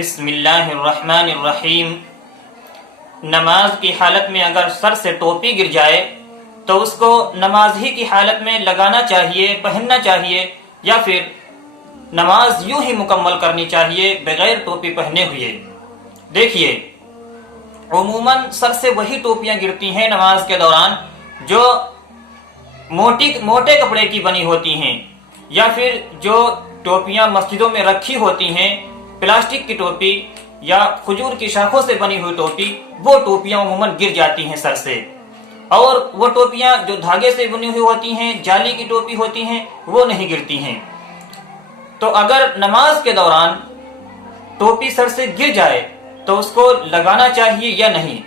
بسم اللہ الرحمن الرحیم۔ نماز کی حالت میں اگر سر سے ٹوپی گر جائے تو اس کو نماز ہی کی حالت میں لگانا چاہیے، پہننا چاہیے، یا پھر نماز یوں ہی مکمل کرنی چاہیے بغیر ٹوپی پہنے ہوئے؟ دیکھیے، عموماً سر سے وہی ٹوپیاں گرتی ہیں نماز کے دوران جو موٹے کپڑے کی بنی ہوتی ہیں، یا پھر جو ٹوپیاں مسجدوں میں رکھی ہوتی ہیں، پلاسٹک کی ٹوپی یا کھجور کی شاخوں سے بنی ہوئی ٹوپی، وہ ٹوپیاں عموماً گر جاتی ہیں سر سے۔ اور وہ ٹوپیاں جو دھاگے سے بنی ہوئی ہوتی ہیں، جالی کی ٹوپی ہوتی ہیں، وہ نہیں گرتی ہیں۔ تو اگر نماز کے دوران ٹوپی سر سے گر جائے تو اس کو لگانا چاہیے یا نہیں؟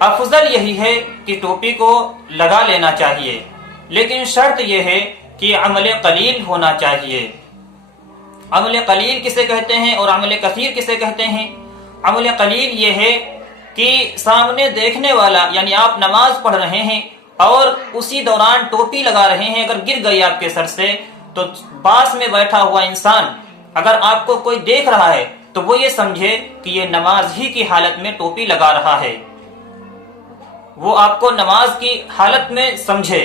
افضل یہی ہے کہ ٹوپی کو لگا لینا چاہیے، لیکن شرط یہ ہے کہ عمل قلیل ہونا چاہیے۔ عمل قلیل کسے کہتے ہیں اور عمل کثیر کسے کہتے ہیں؟ عمل قلیل یہ ہے کہ سامنے دیکھنے والا، یعنی آپ نماز پڑھ رہے ہیں اور اسی دوران ٹوپی لگا رہے ہیں، اگر گر گئی آپ کے سر سے تو پاس میں بیٹھا ہوا انسان اگر آپ کو کوئی دیکھ رہا ہے تو وہ یہ سمجھے کہ یہ نماز ہی کی حالت میں ٹوپی لگا رہا ہے، وہ آپ کو نماز کی حالت میں سمجھے،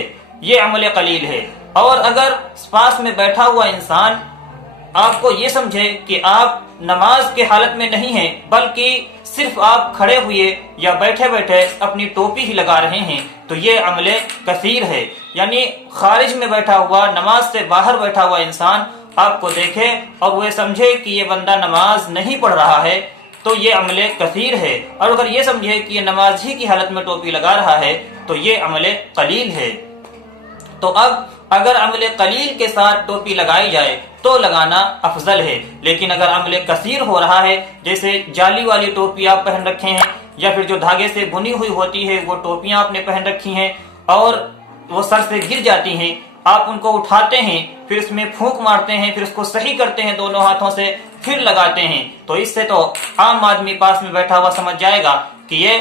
یہ عمل قلیل ہے۔ اور اگر پاس میں بیٹھا ہوا انسان آپ کو یہ سمجھے کہ آپ نماز کی حالت میں نہیں ہیں بلکہ صرف آپ کھڑے ہوئے یا بیٹھے بیٹھے اپنی ٹوپی ہی لگا رہے ہیں، تو یہ عمل کثیر ہے۔ یعنی خارج میں بیٹھا ہوا، نماز سے باہر بیٹھا ہوا انسان آپ کو دیکھے اور وہ سمجھے کہ یہ بندہ نماز نہیں پڑھ رہا ہے، تو یہ عمل کثیر ہے۔ اور اگر یہ سمجھے کہ یہ نماز ہی کی حالت میں ٹوپی لگا رہا ہے تو یہ عمل قلیل ہے۔ تو اب اگر عمل قلیل کے ساتھ ٹوپی لگائی جائے تو لگانا افضل ہے، لیکن اگر عمل کثیر ہو رہا ہے، جیسے جالی والی ٹوپی آپ پہن رکھے ہیں یا پھر جو دھاگے سے بنی ہوئی ہوتی ہے وہ ٹوپیاں آپ نے پہن رکھی ہیں اور وہ سر سے گر جاتی ہیں، آپ ان کو اٹھاتے ہیں، پھر اس میں پھونک مارتے ہیں، پھر اس کو صحیح کرتے ہیں دونوں ہاتھوں سے، پھر لگاتے ہیں، تو اس سے تو عام آدمی پاس میں بیٹھا ہوا سمجھ جائے گا کہ یہ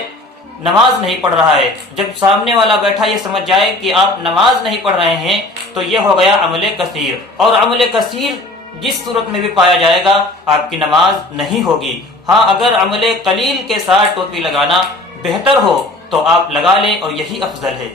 نماز نہیں پڑھ رہا ہے۔ جب سامنے والا بیٹھا یہ سمجھ جائے کہ آپ نماز نہیں پڑھ رہے ہیں تو یہ ہو گیا عمل کثیر، اور عمل کثیر جس صورت میں بھی پایا جائے گا آپ کی نماز نہیں ہوگی۔ ہاں، اگر عمل قلیل کے ساتھ ٹوپی لگانا بہتر ہو تو آپ لگا لیں اور یہی افضل ہے۔